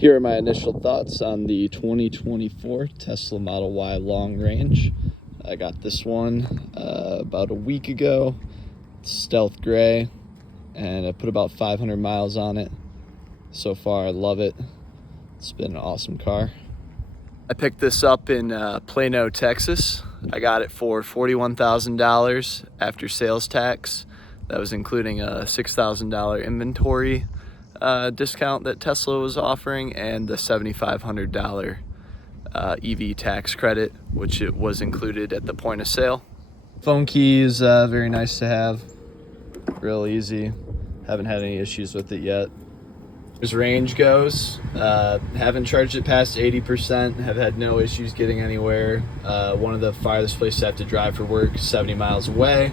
Here are my initial thoughts on the 2024 Tesla Model Y Long Range. I got this one about a week ago, stealth gray, and I put about 500 miles on it. So far, I love it. It's been an awesome car. I picked this up in Plano, Texas. I got it for $41,000 after sales tax. That was including a $6,000 inventory discount that Tesla was offering and the $7,500 EV tax credit, which it was included at the point of sale. Phone key is very nice to have, real easy. Haven't had any issues with it yet. As range goes, haven't charged it past 80%, have had no issues getting anywhere. One of the farthest places I have to drive for work, 70 miles away.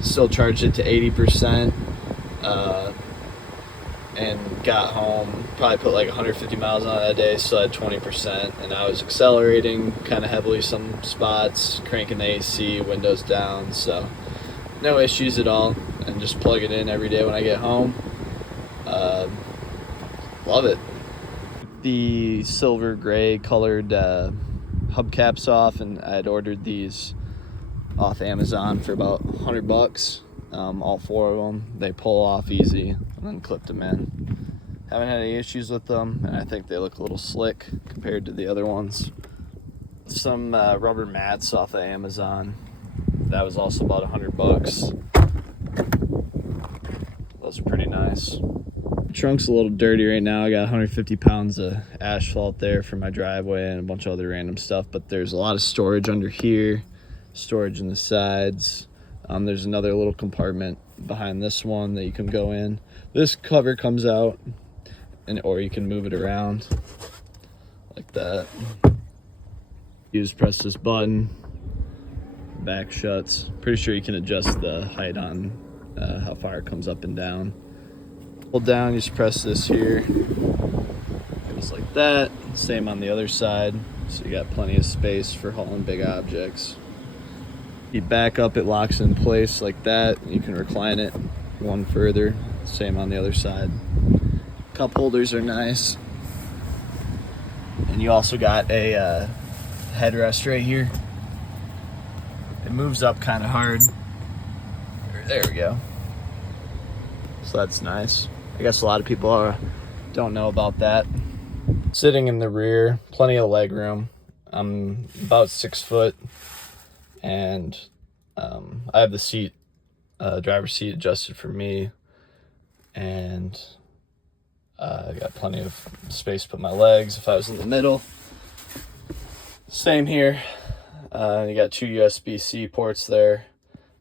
Still charged it to 80%. And got home, probably put like 150 miles on it that day, still had 20%, and I was accelerating kind of heavily some spots, cranking the AC, windows down, so no issues at all, and just plug it in every day when I get home. Love it. The silver gray colored hubcaps off, and I had ordered these off Amazon for about $100. All four of them, they pull off easy, and then clipped them in. Haven't had any issues with them, and I think they look a little slick compared to the other ones. Some rubber mats off of Amazon. That was also about $100. Those are pretty nice. The trunk's a little dirty right now. I got 150 pounds of asphalt there for my driveway and a bunch of other random stuff, but there's a lot of storage under here, storage in the sides. There's another little compartment behind this one that you can go in. This cover comes out, or you can move it around like that. You just press this button, back shuts. Pretty sure you can adjust the height on how far it comes up and down. Hold down, you just press this here. Goes like that. Same on the other side. So you got plenty of space for hauling big objects. You back up, it locks in place like that. You can recline it one further. Same on the other side. Cup holders are nice. And you also got a headrest right here. It moves up kind of hard. There we go. So that's nice. I guess a lot of people don't know about that. Sitting in the rear, plenty of leg room. I'm about 6 foot. And I have the seat, driver's seat adjusted for me, and I got plenty of space to put my legs if I was in the middle. Same here. You got 2 USB-C ports there.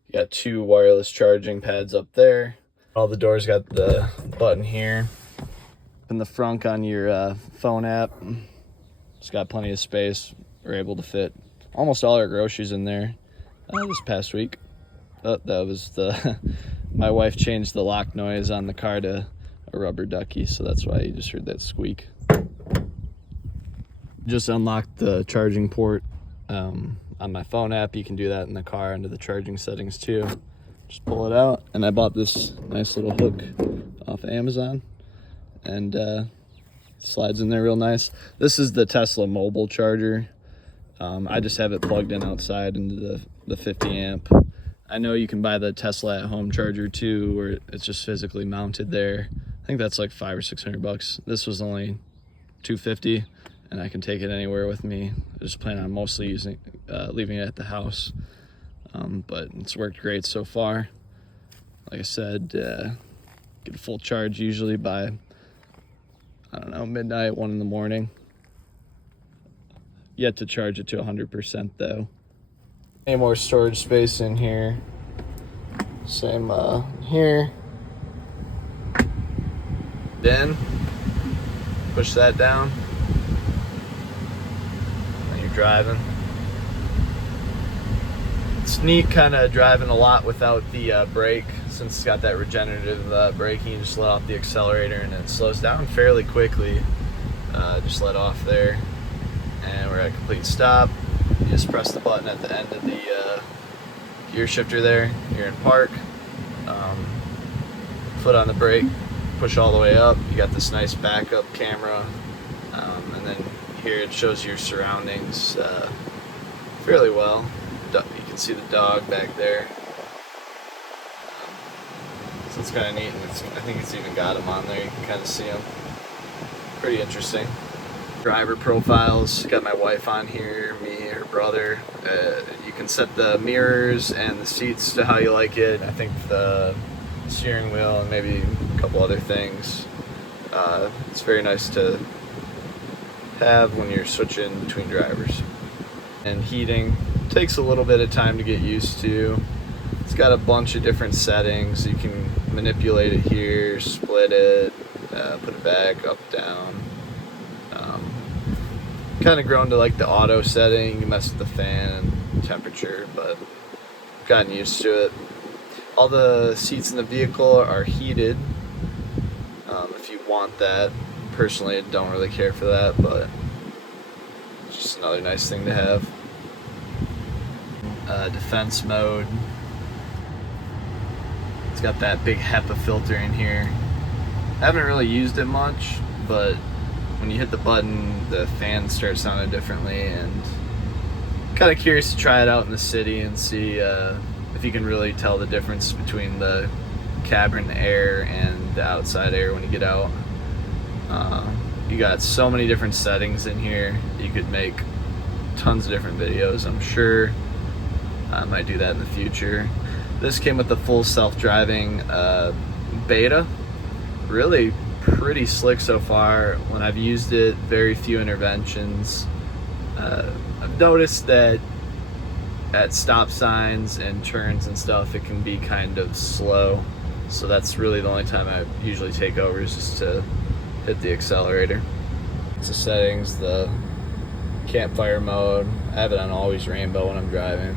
You got 2 wireless charging pads up there. All the doors got the button here. In the front on your phone app, it's got plenty of space. We're able to fit almost all our groceries in there this past week. That was my wife changed the lock noise on the car to a rubber ducky, so that's why you just heard that squeak. Just unlocked the charging port on my phone app. You can do that in the car under the charging settings too. Just pull it out, and I bought this nice little hook off of Amazon, and slides in there real nice. This is the Tesla mobile charger. I just have it plugged in outside into the 50 amp. I know you can buy the Tesla at home charger too, where it's just physically mounted there. I think that's like $500 or $600. This was only $250, and I can take it anywhere with me. I just plan on mostly leaving it at the house, but it's worked great so far. Like I said, get a full charge usually by, I don't know, midnight, 1 in the morning. Yet to charge it to 100% though. Any more storage space in here. Same here. Then push that down when you're driving. It's neat kind of driving a lot without the brake, since it's got that regenerative braking. You just let off the accelerator and it slows down fairly quickly. Just let off there. And we're at complete stop. You just press the button at the end of the gear shifter there. You're in park. Foot on the brake, push all the way up. You got this nice backup camera here. It shows your surroundings fairly well. You can see the dog back there. So it's kind of neat, and I think it's even got him on there. You can kind of see him. Pretty interesting. Driver profiles. Got my wife on here, me, her brother. You can set the mirrors and the seats to how you like it. I think the steering wheel and maybe a couple other things. It's very nice to have when you're switching between drivers. And heating takes a little bit of time to get used to. It's got a bunch of different settings. You can manipulate it here, split it, put it back, up, down. Kind of grown to like the auto setting. You mess with the fan and temperature, but I've gotten used to it. All the seats in the vehicle are heated if you want that. Personally, I don't really care for that, but it's just another nice thing to have. Defense mode. It's got that big HEPA filter in here. I haven't really used it much, but when you hit the button, the fans start sounding differently, and kind of curious to try it out in the city and see if you can really tell the difference between the cabin air and the outside air when you get out. You got so many different settings in here. You could make tons of different videos. I'm sure I might do that in the future. This came with the full self-driving beta. Really pretty slick so far. When I've used it, very few interventions. I've noticed that at stop signs and turns and stuff, it can be kind of slow. So that's really the only time I usually take over, is just to hit the accelerator. It's the settings, the campfire mode. I have it on always rainbow when I'm driving.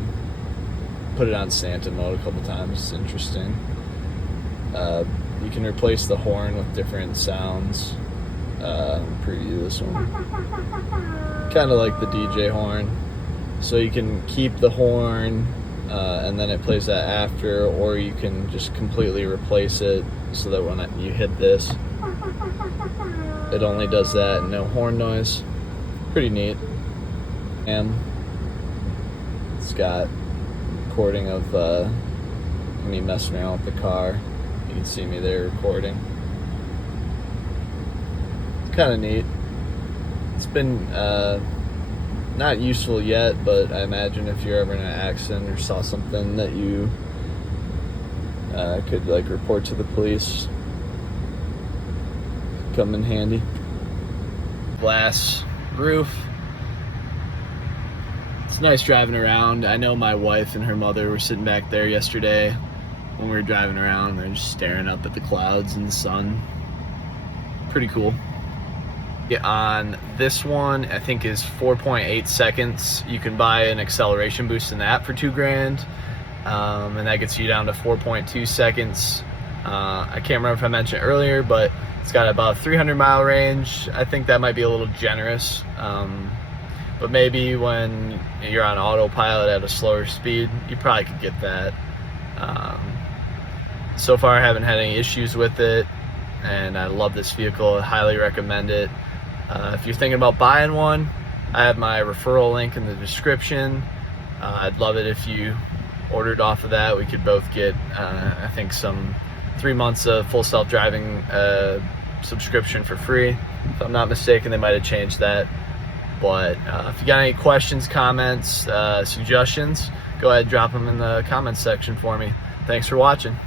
Put it on Santa mode a couple times. It's interesting. You can replace the horn with different sounds. Preview this one. Kind of like the DJ horn. So you can keep the horn and then it plays that after, or you can just completely replace it so that when you hit this, it only does that and no horn noise. Pretty neat. And it's got recording of me messing around with the car. You can see me there recording. It's kind of neat. It's been not useful yet, but I imagine if you're ever in an accident or saw something that you could like report to the police, come in handy. Glass roof. It's nice driving around. I know my wife and her mother were sitting back there yesterday when we were driving around. They're just staring up at the clouds and the sun. Pretty cool. On this one, I think is 4.8 seconds. You can buy an acceleration boost in that for $2,000, and that gets you down to 4.2 seconds. I can't remember if I mentioned it earlier, but it's got about a 300-mile range. I think that might be a little generous, but maybe when you're on autopilot at a slower speed, you probably could get that. So far, I haven't had any issues with it, and I love this vehicle. I highly recommend it. If you're thinking about buying one, I have my referral link in the description. I'd love it if you ordered off of that. We could both get, I think, some 3 months of full self-driving subscription for free. If I'm not mistaken, they might have changed that. But if you got any questions, comments, suggestions, go ahead and drop them in the comments section for me. Thanks for watching.